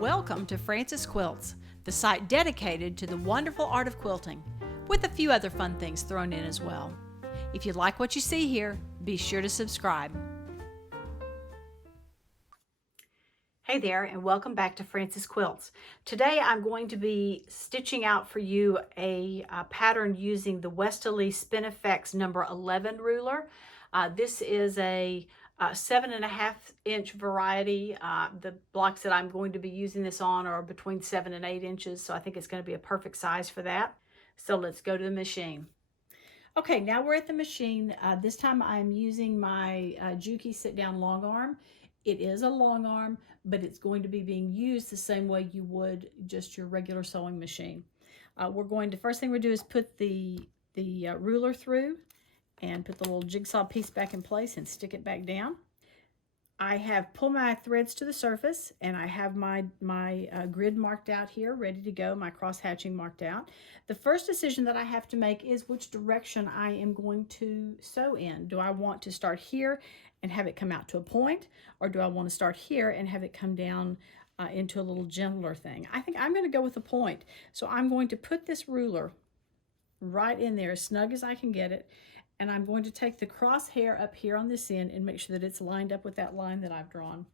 Welcome to Francis Quilts, the site dedicated to the wonderful art of quilting, with a few other fun things thrown in as well. If you like what you see here, be sure to subscribe. Hey there, and welcome back to Francis Quilts. Today I'm going to be stitching out for you a pattern using the Westalee Spinifex number 11 ruler. This is a 7.5 inch variety. The blocks that I'm going to be using this on are between 7 and 8 inches, so I think it's going to be a perfect size for that. So let's go to the machine. Okay, now we're at the machine. This time I'm using my Juki sit-down long arm. It is a long arm, but it's going to be being used the same way you would just your regular sewing machine. We're going to, first thing we do is put the ruler through and put the little jigsaw piece back in place and stick it back down. I have pulled my threads to the surface, and I have my grid marked out here, ready to go, my cross hatching marked out. The first decision that I have to make is which direction I am going to sew in. Do I want to start here and have it come out to a point, or do I want to start here and have it come down into a little gentler thing? I think I'm going to go with a point. So I'm going to put this ruler right in there as snug as I can get it, and I'm going to take the crosshair up here on this end and make sure that it's lined up with that line that I've drawn.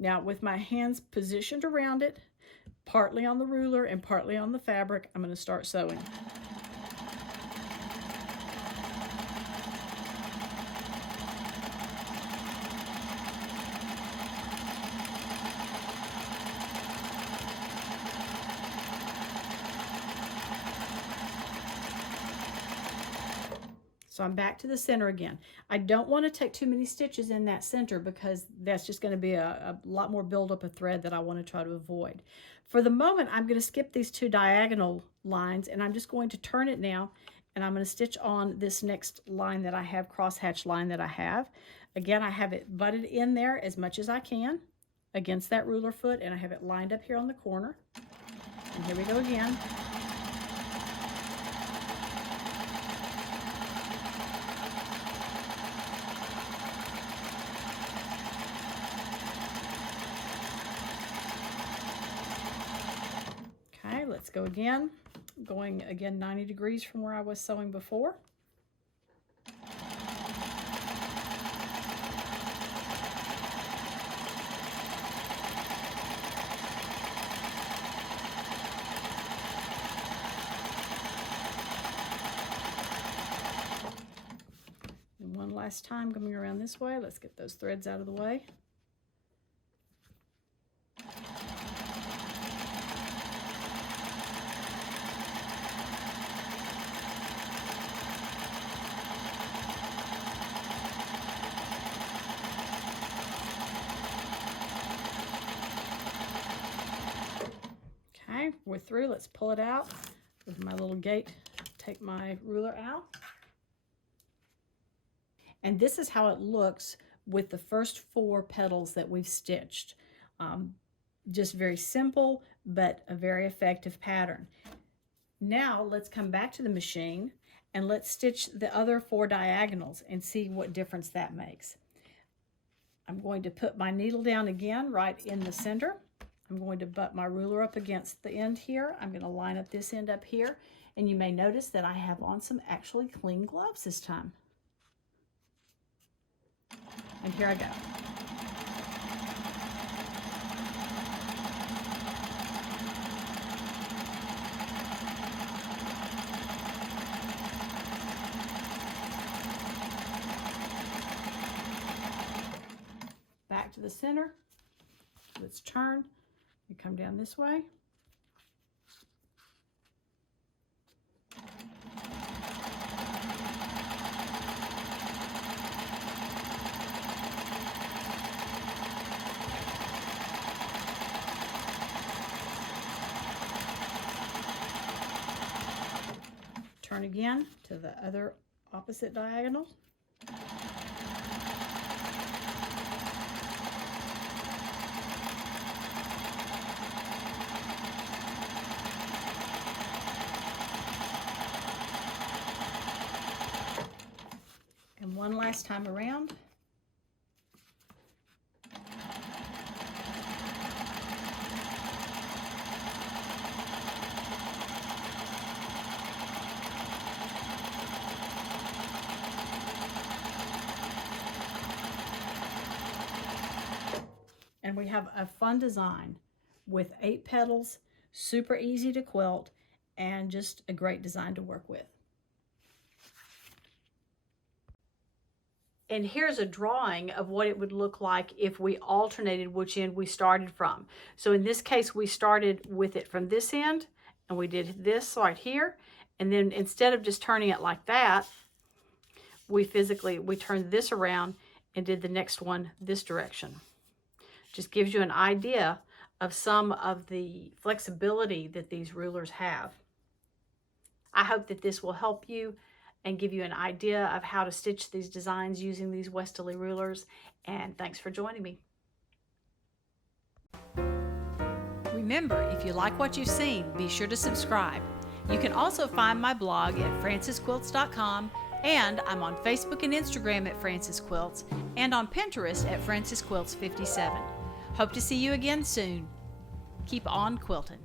Now, with my hands positioned around it, partly on the ruler and partly on the fabric, I'm going to start sewing. So I'm back to the center again. I don't want to take too many stitches in that center because that's just going to be a lot more buildup of thread that I want to try to avoid. For the moment, I'm going to skip these two diagonal lines, and I'm just going to turn it now, and I'm going to stitch on this next line that I have, crosshatch line that I have. Again, I have it butted in there as much as I can against that ruler foot, and I have it lined up here on the corner. And here we go again. Let's go again, going again 90 degrees from where I was sewing before. And one last time coming around this way. Let's get those threads out of the way. We're through. Let's pull it out with my little gate. Take my ruler out. And this is how it looks with the first 4 petals that we've stitched. Just very simple, but a very effective pattern. Now let's come back to the machine and let's stitch the other 4 diagonals and see what difference that makes. I'm going to put my needle down again right in the center. I'm going to butt my ruler up against the end here. I'm going to line up this end up here, and you may notice that I have on some actually clean gloves this time. And here I go. Back to the center. Let's turn. You come down this way. Turn again to the other opposite diagonal. And one last time around. And we have a fun design with 8 petals, super easy to quilt, and just a great design to work with. And here's a drawing of what it would look like if we alternated which end we started from. So in this case, we started with it from this end, and we did this right here. And then instead of just turning it like that, we turned this around and did the next one this direction. Just gives you an idea of some of the flexibility that these rulers have. I hope that this will help you and give you an idea of how to stitch these designs using these Westalee rulers. And thanks for joining me. Remember, if you like what you've seen, be sure to subscribe. You can also find my blog at francisquilts.com, and I'm on Facebook and Instagram at Francis Quilts, and on Pinterest at Francis Quilts 57. Hope to see you again soon. Keep on quilting.